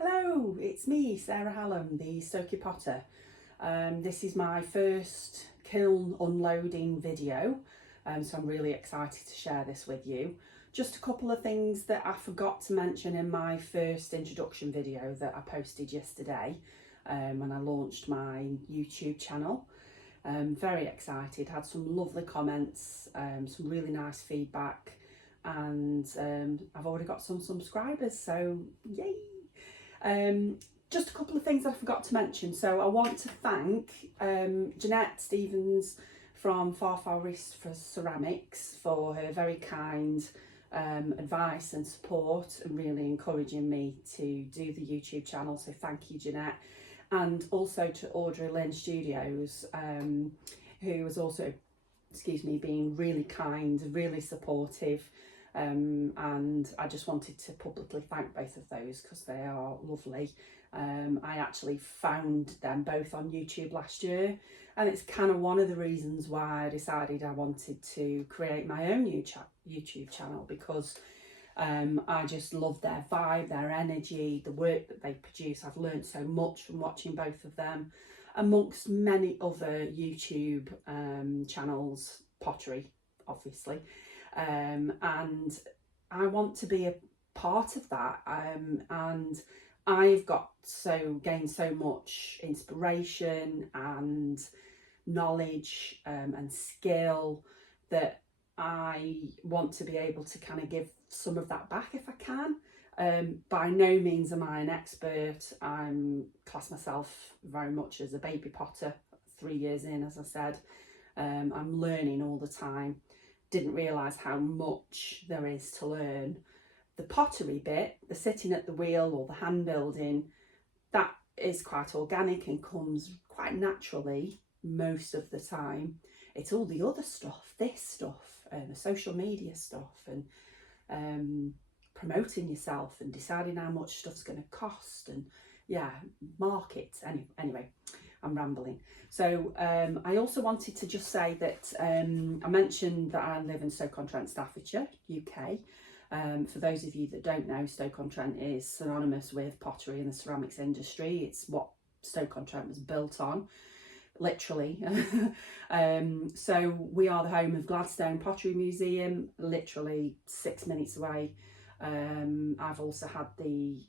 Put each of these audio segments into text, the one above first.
Hello, it's me, Sarah Hallam, the Stoky Potter. This is my first kiln unloading video, so I'm really excited to share this with you. Just a couple of things that I forgot to mention in my first introduction video that I posted yesterday when I launched my YouTube channel. Very excited, had some lovely comments, some really nice feedback, and I've already got some subscribers, so yay! Just a couple of things I forgot to mention. So I want to thank Jeanette Stevens from Far East for Ceramics for her very kind advice and support and really encouraging me to do the YouTube channel. So thank you, Jeanette. And also to Audrey Lynn Studios, who was also, being really kind, really supportive. And I just wanted to publicly thank both of those because they are lovely. I actually found them both on YouTube last year, and it's kind of one of the reasons why I decided I wanted to create my own YouTube channel, because I just love their vibe, their energy, the work that they produce. I've learned so much from watching both of them, amongst many other YouTube channels, pottery obviously. And I want to be a part of that, and I've gained so much inspiration and knowledge and skill that I want to be able to kind of give some of that back if I can. By no means am I an expert. I'm class myself very much as a baby potter, 3 years in, as I said. I'm learning all the time. Didn't realise how much there is to learn. The pottery bit, the sitting at the wheel or the hand building, that is quite organic and comes quite naturally most of the time. It's all the other stuff, this stuff, the social media stuff, and promoting yourself and deciding how much stuff's going to cost, and markets. Anyway, I'm rambling. So I also wanted to just say that I mentioned that I live in Stoke-on-Trent, Staffordshire, UK. For those of you that don't know, Stoke-on-Trent is synonymous with pottery and the ceramics industry. It's what Stoke-on-Trent was built on, literally. So we are the home of Gladstone Pottery Museum, literally 6 minutes away. I've also had the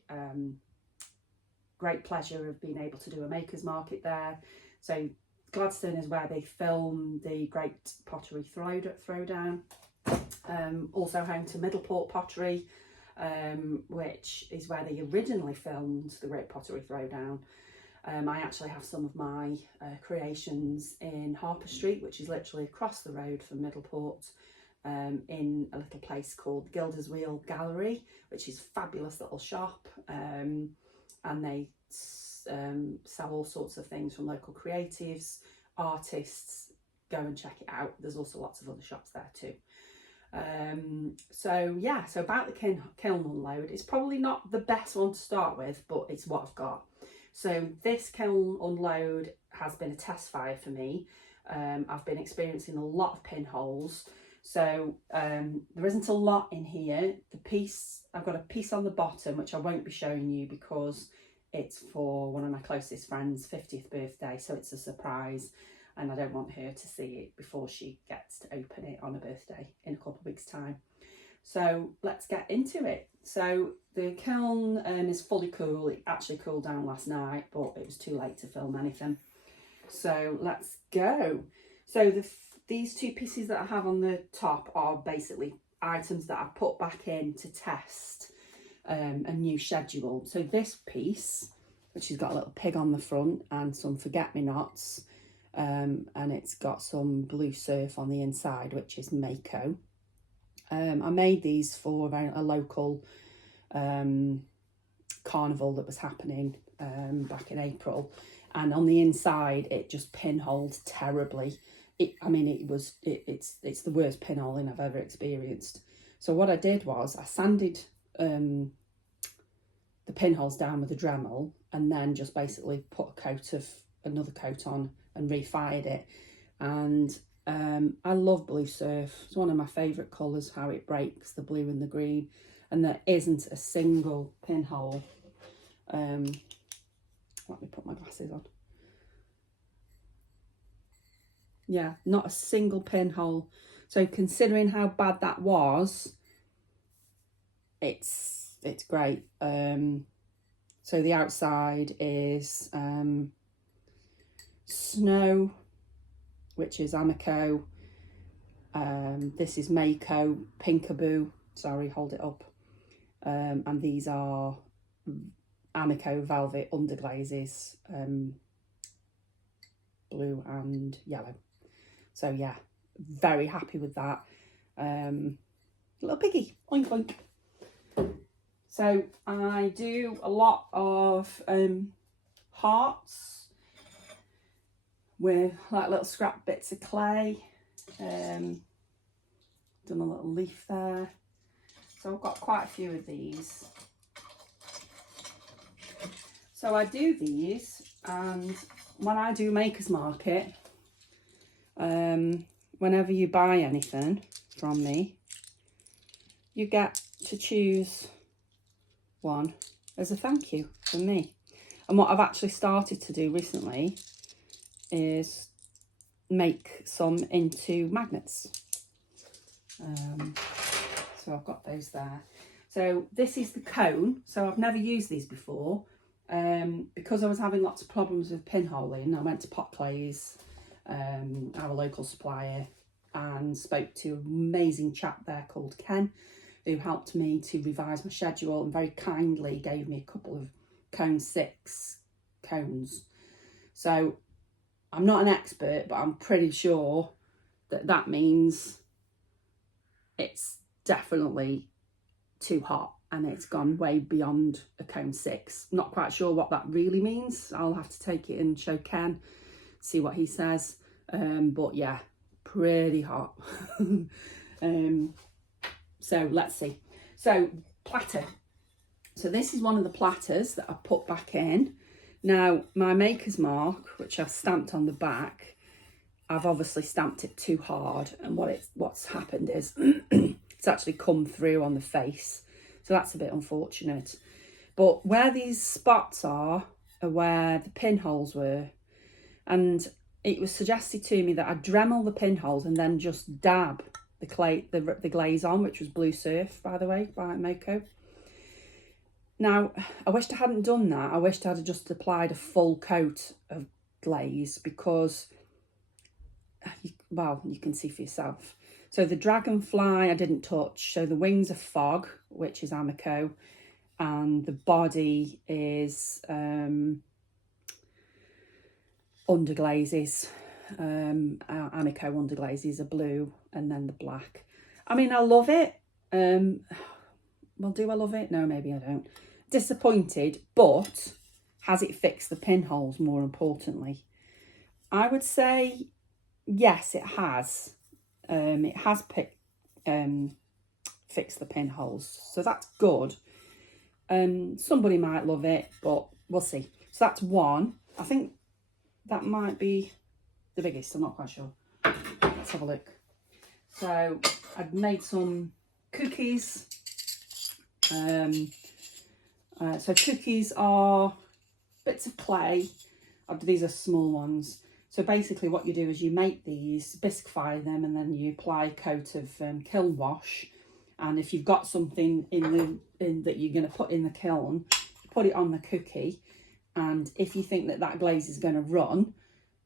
great pleasure of being able to do a maker's market there. So Gladstone is where they filmed the Great Pottery Throwdown. Also home to Middleport Pottery, which is where they originally filmed the Great Pottery Throwdown. I actually have some of my creations in Harper Street, which is literally across the road from Middleport, in a little place called Gilder's Wheel Gallery, which is a fabulous little shop. And they sell all sorts of things from local creatives, artists. Go and check it out. There's also lots of other shops there too. So about the kiln unload, it's probably not the best one to start with, but it's what I've got. So this kiln unload has been a test fire for me. I've been experiencing a lot of pinholes. So there isn't a lot in here. I've got a piece on the bottom, which I won't be showing you because it's for one of my closest friends' 50th birthday. So it's a surprise, and I don't want her to see it before she gets to open it on her birthday in a couple of weeks' time. So let's get into it. So the kiln is fully cool. It actually cooled down last night, but it was too late to film anything. So let's go. So these two pieces that I have on the top are basically items that I put back in to test a new schedule. So this piece, which has got a little pig on the front and some forget-me-nots, and it's got some blue surf on the inside, which is Mayco. I made these for a local carnival that was happening back in April, and on the inside it just pinholed terribly. It's the worst pinholing I've ever experienced. So what I did was I sanded the pinholes down with a Dremel, and then just basically put another coat on and refired it. And I love blue surf. It's one of my favourite colours, how it breaks, the blue and the green, and there isn't a single pinhole Let me put my glasses on. Yeah, not a single pinhole. So considering how bad that was, it's great. So the outside is Snow, which is Amaco. This is Mayco, Pinkaboo. Sorry, hold it up. And these are Amaco Velvet underglazes, blue and yellow. So yeah, very happy with that. Little piggy, oink oink. So I do a lot of hearts with like little scrap bits of clay. Done a little leaf there. So I've got quite a few of these. So I do these, and when I do Makers Market, whenever you buy anything from me, you get to choose one as a thank you from me. And what I've actually started to do recently is make some into magnets. So I've got those there. So this is the cone. So I've never used these before. Because I was having lots of problems with pinholing, I went to Pot Glaze, our local supplier, and spoke to an amazing chap there called Ken, who helped me to revise my schedule and very kindly gave me a couple of cone 6 cones. So I'm not an expert, but I'm pretty sure that that means it's definitely too hot and it's gone way beyond a cone 6. Not quite sure what that really means. I'll have to take it and show Ken, see what he says. But yeah, pretty hot. So let's see. So platter. So this is one of the platters that I put back in. Now my maker's mark, which I've stamped on the back, I've obviously stamped it too hard, and what's happened is it's actually come through on the face. So that's a bit unfortunate. But where these spots are where the pinholes were, and it was suggested to me that I Dremel the pinholes and then just dab the glaze on, which was Blue Surf, by the way, by Mayco. Now, I wished I hadn't done that. I wished I'd just applied a full coat of glaze because, well, you can see for yourself. So the Dragonfly I didn't touch. So the wings are Fog, which is Amaco, and the body is underglazes. Amaco underglazes are blue, and then the black. I mean, I love it. Well, do I love it? No, maybe I don't. Disappointed, but has it fixed the pinholes, more importantly? I would say yes, it has. It has fixed the pinholes, so that's good. Somebody might love it, but we'll see. So that's one. I think that might be the biggest. I'm not quite sure. Let's have a look. So I've made some cookies. So cookies are bits of clay. These are small ones. So basically what you do is you make these, bisque-fy them, and then you apply a coat of kiln wash. And if you've got something that you're going to put in the kiln, put it on the cookie. And if you think that glaze is going to run,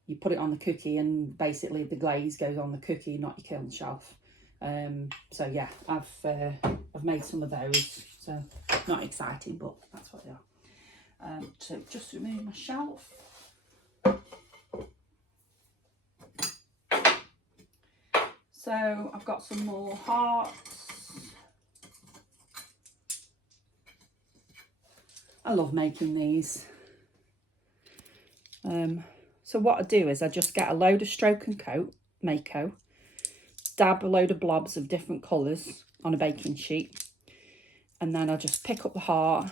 you put it on the cookie, and basically the glaze goes on the cookie, not your kiln shelf. So yeah, I've made some of those. So not exciting, but that's what they are. So just remove my shelf. So I've got some more hearts. I love making these. So what I do is I just get a load of stroke and coat, Mayco, dab a load of blobs of different colours on a baking sheet, and then I just pick up the heart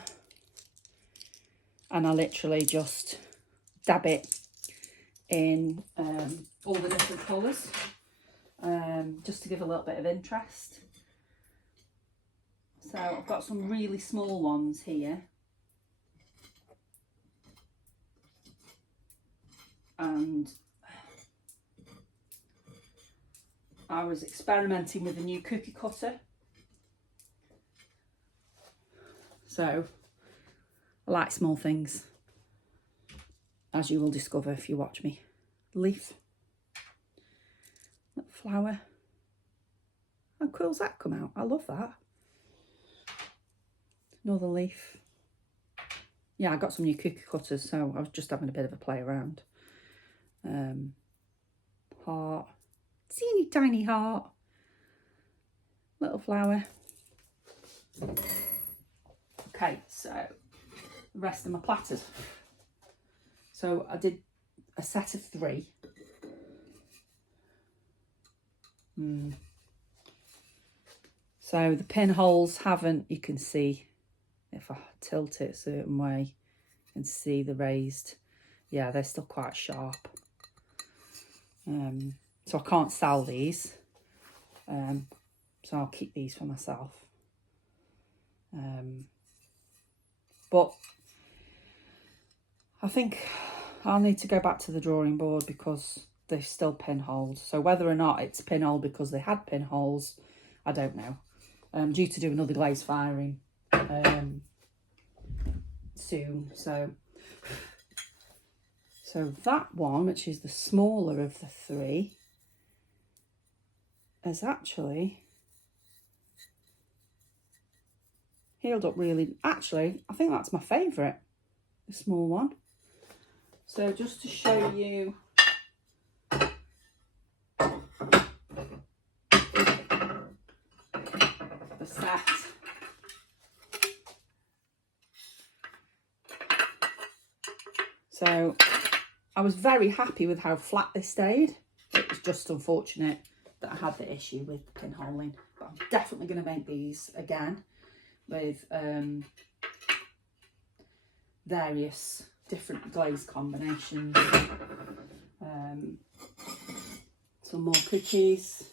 and I literally just dab it in all the different colours, just to give a little bit of interest. So I've got some really small ones here. and I was experimenting with a new cookie cutter. So I like small things, as you will discover if you watch me. Leaf, little flower. How cool's that come out? I love that. Another leaf. Yeah, I got some new cookie cutters, so I was just having a bit of a play around. Heart. Teeny tiny heart. Little flower. Okay, so the rest of my platters. So I did a set of 3. So the pinholes haven't, you can see, if I tilt it a certain way, you can see the raised, yeah, they're still quite sharp. So I can't sell these, so I'll keep these for myself. But I think I'll need to go back to the drawing board because they're still pinholed. So whether or not it's pinhole because they had pinholes, I don't know. I'm due to do another glaze firing soon. So that one, which is the smaller of the 3, has actually healed up really. Actually, I think that's my favourite, the small one. So just to show you the set. So I was very happy with how flat this stayed. It was just unfortunate that I had the issue with the pinholing, but I'm definitely going to make these again with various different glaze combinations. Some more cookies.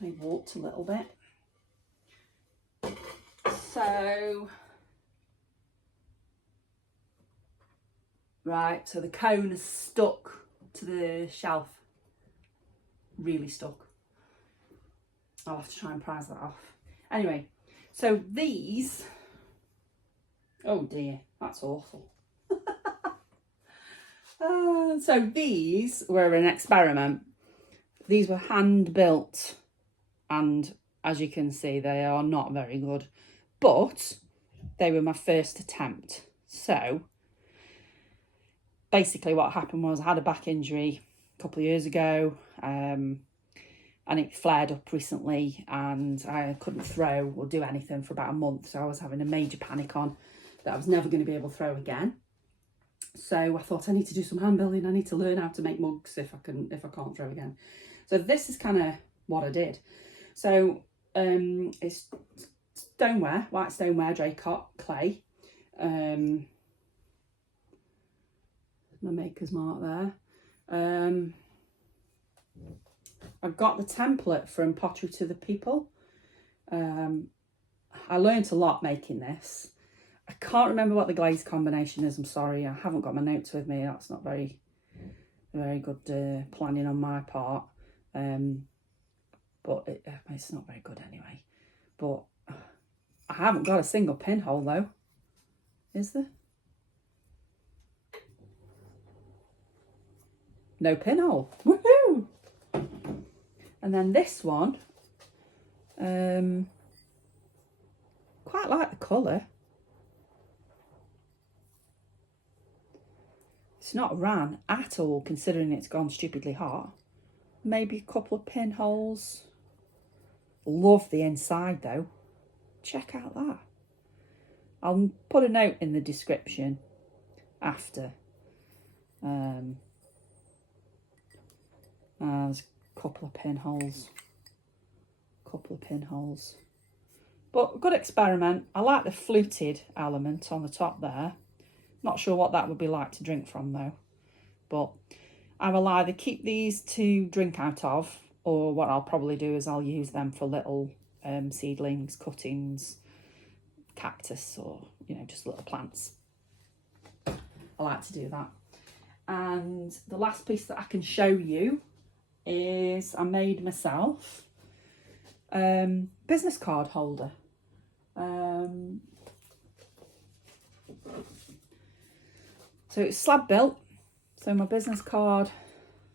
They warped a little bit. So, right, so the cone is stuck to the shelf. Really stuck. I'll have to try and prise that off. Anyway, so these, oh dear, that's awful. So these were an experiment. These were hand built, and as you can see, they are not very good, but they were my first attempt. So basically what happened was I had a back injury a couple of years ago, and it flared up recently, and I couldn't throw or do anything for about a month. So I was having a major panic on that I was never going to be able to throw again. So I thought I need to do some hand building. I need to learn how to make mugs if I can't throw again. So this is kind of what I did. So it's stoneware, white stoneware, Dracot clay. My maker's mark there. I got the template from Pottery to the People. I learnt a lot making this. I can't remember what the glaze combination is. I'm sorry, I haven't got my notes with me. That's not very good planning on my part. But it's not very good anyway. But I haven't got a single pinhole though. Is there? No pinhole. Woohoo! And then this one, quite like the colour. It's not ran at all, considering it's gone stupidly hot. Maybe a couple of pinholes. Love the inside though. Check out that. I'll put a note in the description after. There's a couple of pinholes. But a good experiment. I like the fluted element on the top there. Not sure what that would be like to drink from though. But I will either keep these to drink out of, or what I'll probably do is I'll use them for little seedlings, cuttings, cactus, or, you know, just little plants. I like to do that. And the last piece that I can show you is I made myself business card holder. So it's slab built, so my business card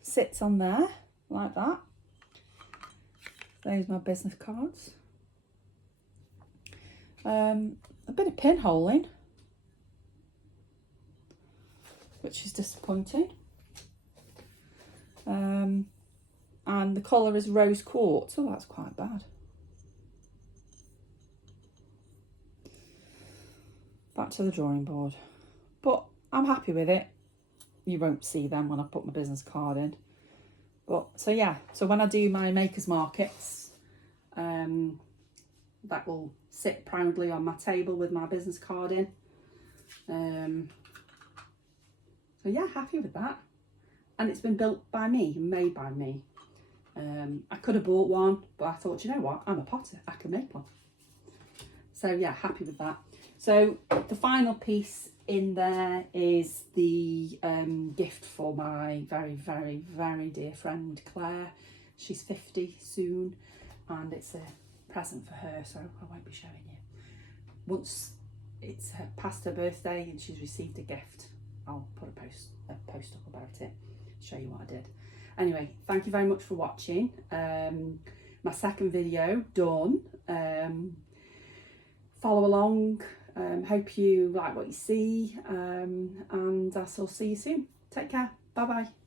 sits on there like that. There's my business cards. A bit of pinholing, which is disappointing. And the colour is rose quartz. Oh, that's quite bad. Back to the drawing board. But I'm happy with it. You won't see them when I put my business card in. But so yeah, so when I do my makers markets, that will sit proudly on my table with my business card in. So yeah, happy with that. And it's been built by me, made by me. I could have bought one, but I thought, you know what, I'm a potter, I can make one. So yeah, happy with that. So the final piece in there is the gift for my very, very, very dear friend Claire. She's 50 soon, and it's a present for her, so I won't be showing you. Once it's past her birthday and she's received a gift, I'll put a post up about it, show you what I did. Anyway, thank you very much for watching. My second video done. Follow along. Hope you like what you see, and I shall see you soon. Take care. Bye bye.